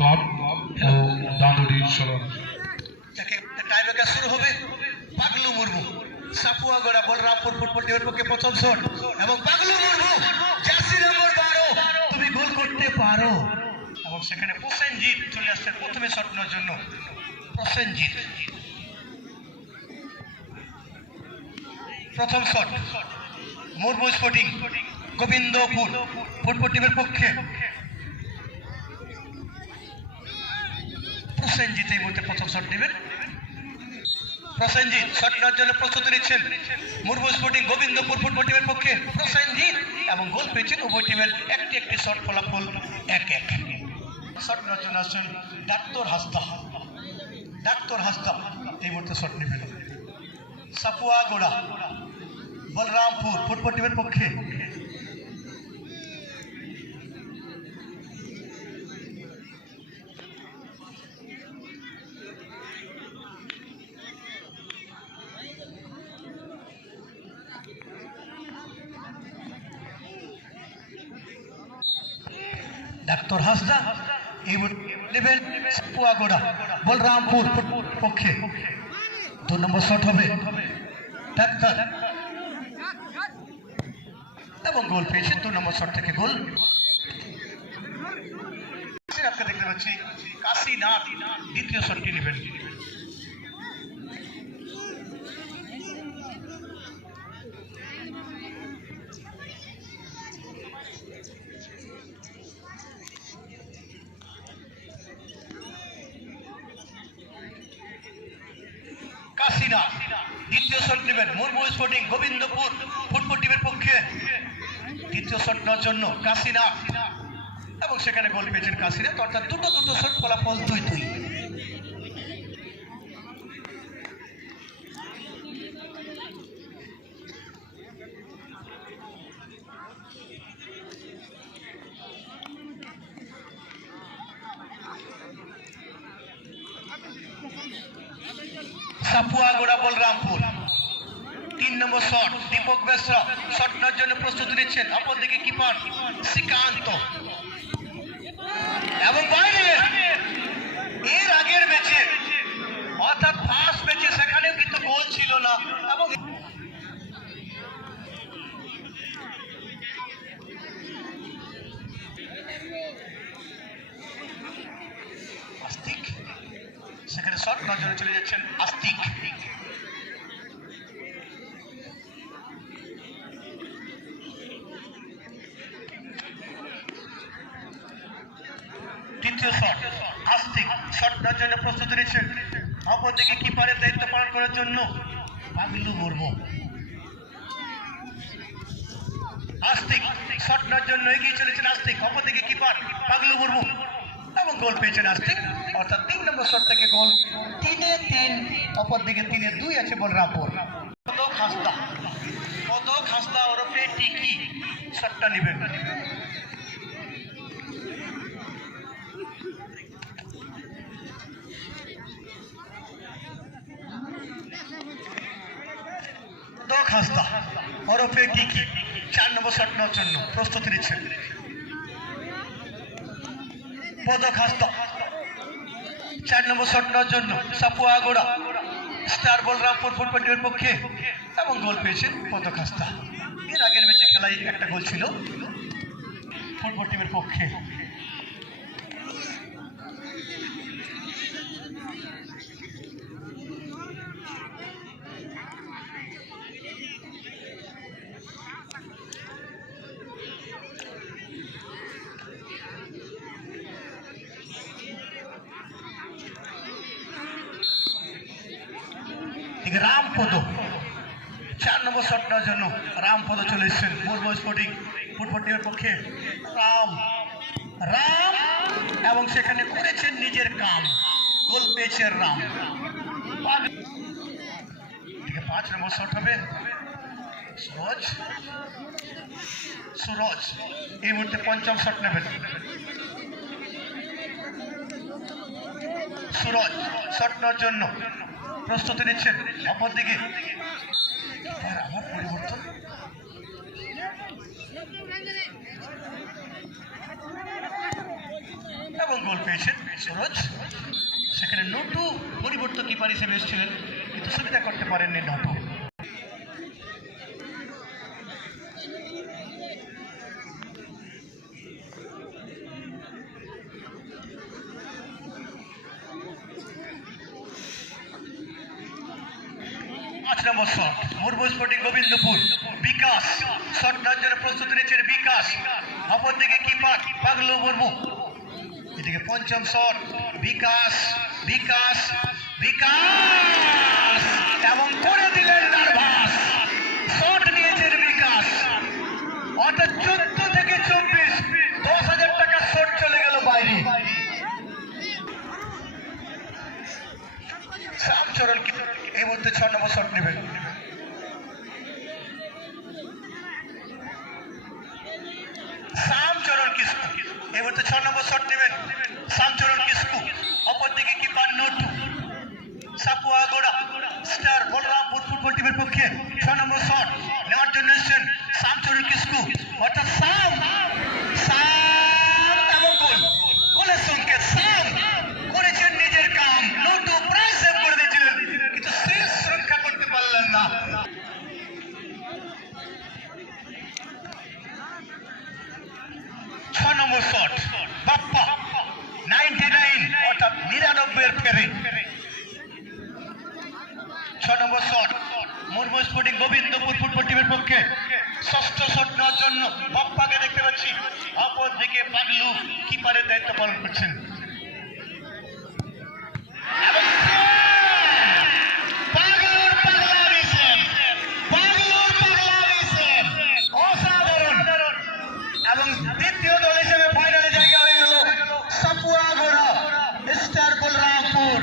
Top ও দাঁড়িয়ে সরণ tiebreaker শুরু হবে। পাগলু মুর্মু সাপুয়াগড়া বলরামপুর ফুটবল টিমের পক্ষে প্রথম শট এবং পাগলু মুর্মু জার্সি নম্বর 12 তুমি গোল করতে পারো। এবং সেখানে প্রসেনজিৎ চলে আসছে প্রথমে শট নেওয়ার জন্য। প্রসেনজিৎ প্রথম shot Murmu sporting Gobindapur football টিমের পক্ষে। প্রসেনজিৎ এই মুহূর্তে প্রথম শট নেবেন। প্রসেনজিৎ শট নেওয়ার জন্য প্রস্তুতি নিচ্ছেন। মুর্মু স্পোর্টিং গোবিন্দপুর ফুটবল টিমের পক্ষে প্রসেনজিৎ এবং গোল পেয়েছেন উভয় টিমের একটি একটি শট, ফলাফল 1-1। শট নেওয়ার জন্য আসছেন ডাক্তার হাসদা। ডাক্তার হাসদা এই মুহূর্তে শট নেবেন। সাপুয়াগোড়া বলরামপুর ফুটবল টিমের পক্ষে ডাক্তার হাসদা এই নেবেন। সাপুয়াগোড়া বলরামপুর পক্ষে 2 নম্বর শট হবে ডাক্তার এবং গোল পেয়েছেন। 2 নম্বর শট থেকে গোল। আপনাকে দেখতে পাচ্ছি কাশীনাথ দ্বিতীয় শটটি নেবেন। কাশীনাথ দ্বিতীয় শট নেবেন। মুর্মু স্পোর্টিং গোবিন্দপুর ফুটবল টিমের পক্ষে দ্বিতীয় শট নেওয়ার জন্য কাশীনাথ এবং সেখানে গোল পেয়েছেন কাশীনাথ। অর্থাৎ দুটো শট, ফলাফল 2-2। সাপুয়াগোড়া বলরামপুর 3 নম্বর শট দীপক বেসরা শট নেওয়ার জন্য প্রস্তুতি নিচ্ছেন। অপরদিকে কিপার শ্রীকান্ত এবং বাইরে এর আগের ম্যাচে অর্থাৎ ফার্স্ট ম্যাচে সেখানেও কিন্তু গোল ছিল না এবং আস্তিক সেখানে শট নেওয়ার জন্য চলে যাচ্ছেন আস্তিক। তৃতীয় শট আস্তিক শট নেওয়ার জন্য প্রস্তুতি নিচ্ছেন। অপরদিকে কিপারের দায়িত্ব পালন করার জন্য পাগলু মুর্মু। আস্তিক শট নেওয়ার জন্য এগিয়ে চলেছেন আস্তিক। অপরদিকে কিপার পাগলু মুর্মু এবং গোল পেয়েছেন আস্তিক। অর্থাৎ 3 নম্বর শট থেকে গোল। 3-3। অপরদিকে 3-2 আছে বলরামপুর। পদক হাসদা ওরফে টিকি শটটা নেবেন। হাসদা ওরফে টিকি 4 নম্বর শট নেওয়ার জন্য প্রস্তুতি নিচ্ছেন। পদক হাসদা 4 নম্বর শট নেওয়ার জন্য সাপুয়াগোড়া স্টার বলরামপুর ফুটবল টিমের পক্ষে এবং গোল পেয়েছেন পদক হাসদা। এর আগের ম্যাচে খেলায় একটা গোল ছিল ফুটবল টিমের পক্ষে। রামপদ 4 নম্বর শট নেওয়ার জন্য রামপদ চলে এসেছেন মুর্মু স্পোর্টিং ফুটবল টিমের পক্ষে। রাম এবং সেখানে করেছেন নিজের কাম, গোল পেয়েছেন রাম। 5 নম্বর শট হবে সুরজ এই মুহূর্তে 5ম শট নেবেন। সুরজ শট নেওয়ার জন্য প্রস্তুতি নিচ্ছেন। অপরদিকে আবার পরিবর্তন এবং এবং গোল পেয়েছেন সুরজ। সেখানে নটু পরিবর্তন কিপার হিসেবে এসেছিলেন, কিন্তু সুবিধা করতে পারেননি নটু। নম্বর শট মুরমু স্পোর্টিং গোবিন্দপুর, বিকাশ শট নেওয়ার জন্য প্রস্তুতি নিচ্ছেন বিকাশ, অপরদিকে কিপার পাগলু মুর্মু। এদিকে পঞ্চম শট বিকাশ বিকাশ বিকাশ এবং করে দিলেন নার্ভাস। শট নিয়েছেন বিকাশ, অর্থাৎ 14 থেকে 24 10,000 টাকার শট চলে গেল বাইরে। শ্যামচরণ এই মুহূর্তে 6 নম্বর শট নেবেন। শ্যামচরণ কিসকু এই মুহূর্তে 6 নম্বর শট নেবেন। শ্যামচরণ কিসকু, অপরদিকে কিপার নটু। সাপুয়া গোড়া স্টার বলরামপুর ফুটবল টিমের পক্ষে 6 নম্বর শট নেওয়ার জন্য এসেছেন শ্যামচরণ কিসকু, অর্থাৎ শ্যাম এবং গোল। গোলের সংকেত শ্যাম করেছেন নিজের কাম। নটু প্রায় সেভ করে দিয়েছিলেন, কিন্তু শেষ রক্ষা করতে পারলেন না। নম্বর শট বাপ্পা 99 অর্থাৎ 99 ফেরে। 6 নম্বর shot Murmu sporting Gobindapur football টিমের পক্ষে ষষ্ঠ শট নেওয়ার জন্য বাপ্পাকে দেখতে পাচ্ছি, অপরদিকে পাগলু কিপারের দায়িত্ব পালন করছেন। এবং দ্বিতীয় দল হিসেবে ফাইনালে জায়গা হয়ে গেল সাপুয়া গোড়া স্টার বলরামপুর।